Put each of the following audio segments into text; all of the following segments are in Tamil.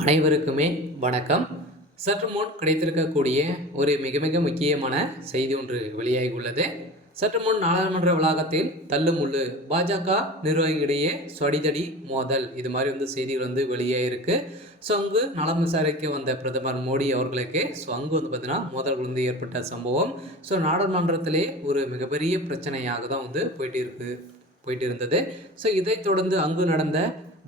அனைவருக்குமே வணக்கம். சற்று முன் கிடைத்திருக்கக்கூடிய ஒரு மிக மிக முக்கியமான செய்தி ஒன்று வெளியாகி உள்ளது. சற்று முன் நாடாளுமன்ற வளாகத்தில் தள்ளுமுள்ளு, பாஜக நிர்வாகிகளிடையே சொடிதடி மோதல், இது மாதிரி செய்திகள் வெளியாகிருக்கு. ஸோ அங்கு நலம் விசாரிக்க வந்த பிரதமர் மோடி அவர்களுக்கு அங்கு பார்த்தீங்கன்னா மோதல்கள் ஏற்பட்ட சம்பவம். ஸோ நாடாளுமன்றத்திலே ஒரு மிகப்பெரிய பிரச்சனையாக தான் போயிட்டு இருந்தது. ஸோ இதைத் தொடர்ந்து அங்கு நடந்த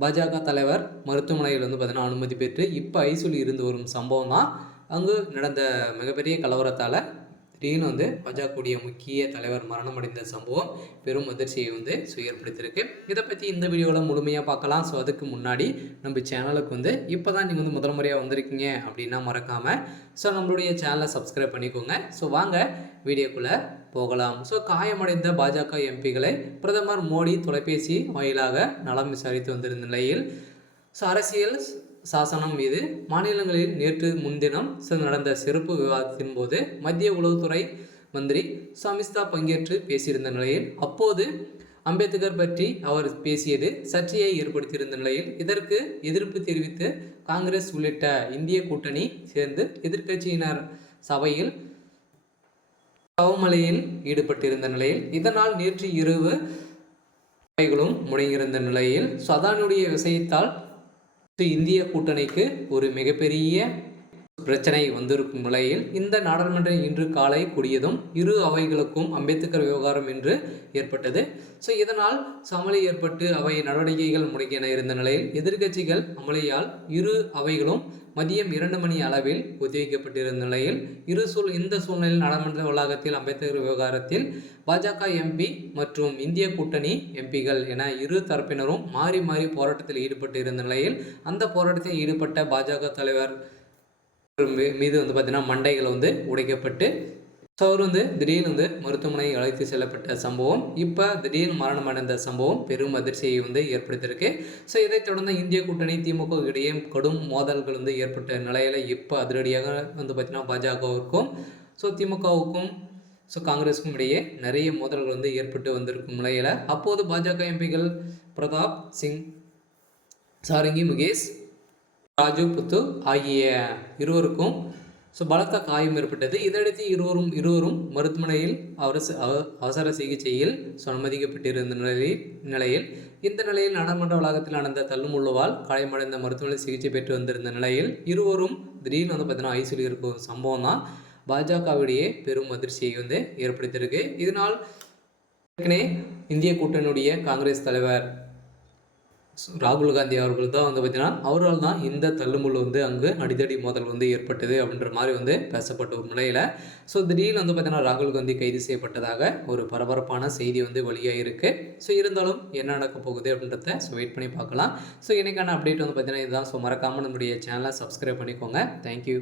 பாஜக தலைவர் மருத்துவமனையில் பார்த்தீங்கன்னா அனுமதி பெற்று இப்போ ஐசியூவில் இருந்து வரும் சம்பவம் தான். அங்கு நடந்த மிகப்பெரிய கலவரத்தால் திடீர்னு பாஜகவுடைய முக்கிய தலைவர் மரணமடைந்த சம்பவம் பெரும் அதிர்ச்சியை ஏற்படுத்தியிருக்கு. இதை பற்றி இந்த வீடியோவில் முழுமையாக பார்க்கலாம். ஸோ அதுக்கு முன்னாடி நம்ம சேனலுக்கு இப்போ தான் நீங்கள் முதல் முறையாக வந்திருக்கீங்க அப்படின்னா மறக்காமல் நம்மளுடைய சேனலை சப்ஸ்கிரைப் பண்ணிக்கோங்க. ஸோ வாங்க வீடியோக்குள்ளே போகலாம். ஸோ காயமடைந்த பாஜக எம்பிகளை பிரதமர் மோடி தொலைபேசி வாயிலாக நலம் விசாரித்து வந்திருந்த நிலையில் அரசியல் சாசனம் மீது மாநிலங்களில் நேற்று முன்தினம் நடந்த சிறப்பு விவாதத்தின் போது மத்திய உளவுத்துறை மந்திரி அமித்ஷா பங்கேற்று பேசியிருந்த நிலையில் அப்போது அம்பேத்கர் பற்றி அவர் பேசியது சர்ச்சையை ஏற்படுத்தியிருந்த நிலையில் இதற்கு எதிர்ப்பு தெரிவித்து காங்கிரஸ் உள்ளிட்ட இந்திய கூட்டணி சேர்ந்து எதிர்க்கட்சியினர் சபையில் சவமலையில் ஈடுபட்டிருந்த நிலையில் இதனால் நேற்று இரவு சபைகளும் முடங்கியிருந்த நிலையில் சதானுடைய விஷயத்தால் இந்திய கூட்டணிக்கு ஒரு மிகப்பெரிய பிரச்சனை வந்திருக்கும் நிலையில் இந்த நாடாளுமன்றம் இன்று காலை கூடியதும் இரு அவைகளுக்கும் அம்பேத்கர் விவகாரம் என்று ஏற்பட்டது. ஸோ இதனால் சமளி ஏற்பட்டு அவை நடவடிக்கைகள் முடங்கின இருந்த நிலையில் எதிர்க்கட்சிகள் அமளியால் இரு அவைகளும் மதியம் 2 மணி அளவில் ஒத்திவைக்கப்பட்டிருந்த நிலையில் இந்த சூழ்நிலையில் நாடாளுமன்ற வளாகத்தில் அம்பேத்கர் விவகாரத்தில் பாஜக எம்பி மற்றும் இந்திய கூட்டணி எம்பிகள் என இரு தரப்பினரும் மாறி மாறி போராட்டத்தில் ஈடுபட்டு இருந்த நிலையில் அந்த போராட்டத்தில் ஈடுபட்ட பாஜக தலைவர் மீது பார்த்தீங்கன்னா மண்டைகள் உடைக்கப்பட்டு அவர் திடீர்னு மருத்துவமனை அழைத்து செல்லப்பட்ட சம்பவம், இப்போ திடீர்னு மரணம் அடைந்த சம்பவம் பெரும் அதிர்ச்சியை ஏற்படுத்தியிருக்கு. ஸோ இதைத் தொடர்ந்து இந்திய கூட்டணி திமுக இடையே கடும் மோதல்கள் ஏற்பட்ட நிலையில் இப்போ அதிரடியாக பார்த்தீங்கன்னா பாஜகவுக்கும் திமுகவுக்கும் காங்கிரஸுக்கும் இடையே நிறைய மோதல்கள் ஏற்பட்டு வந்திருக்கும் நிலையில் அப்போது பாஜக எம்பிகள் பிரதாப் சிங், சாரங்கி முகேஷ், ராஜு புத்து ஆகிய இருவருக்கும் பலத்த காயம் ஏற்பட்டது. இதையடுத்து இருவரும் மருத்துவமனையில் அவசர சிகிச்சையில் அனுமதிக்கப்பட்டிருந்த நிலையில் இந்த நிலையில் நாடாளுமன்ற வளாகத்தில் நடந்த தள்ளுமுள்ளுவால் காயமடைந்த மருத்துவமனையில் சிகிச்சை பெற்று வந்திருந்த நிலையில் இருவரும் திடீர்னு பார்த்தீங்கன்னா ஐசியூவில் இருக்கும் சம்பவம் தான் பாஜகவிடையே பெரும் அதிர்ச்சியை ஏற்படுத்தியிருக்கு. இதனால் ஏற்கனவே இந்திய கூட்டணியுடைய காங்கிரஸ் தலைவர் ராகுல் காந்தி அவர்கள் தான் பார்த்தீங்கன்னா அவரால் தான் இந்த தள்ளுமுள்ளு அங்கு அடிதடி மோதல் ஏற்பட்டது அப்படின்ற மாதிரி பேசப்பட்ட ஒரு நிலையில் திடீர்னு பார்த்தீங்கன்னா ராகுல் காந்தி கைது செய்யப்பட்டதாக ஒரு பரபரப்பான செய்தி வெளியாக இருக்குது. இருந்தாலும் என்ன நடக்க போகுது அப்படின்றத வெயிட் பண்ணி பார்க்கலாம். இன்றைக்கான அப்டேட் பார்த்தீங்கன்னா இதுதான். மறக்காமல் நம்முடைய சேனலை சப்ஸ்கிரைப் பண்ணிக்கோங்க. தேங்க்யூ.